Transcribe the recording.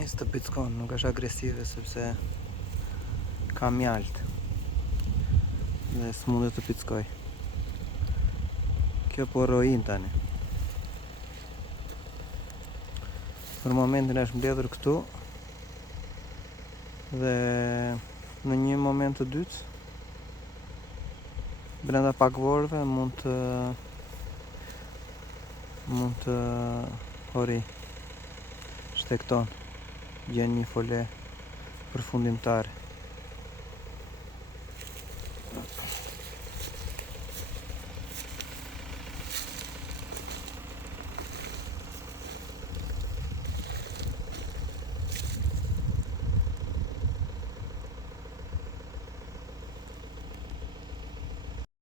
Nis të pickon, nuk është agresive sepse ka mjalt dhe s'mundet të pickoj. Kjo po rojin tani. Për momentin është mbledhur këtu dhe në një moment të dytë brenda pak vorëve mund të hori shtekton, gjen një fole përfundimtare.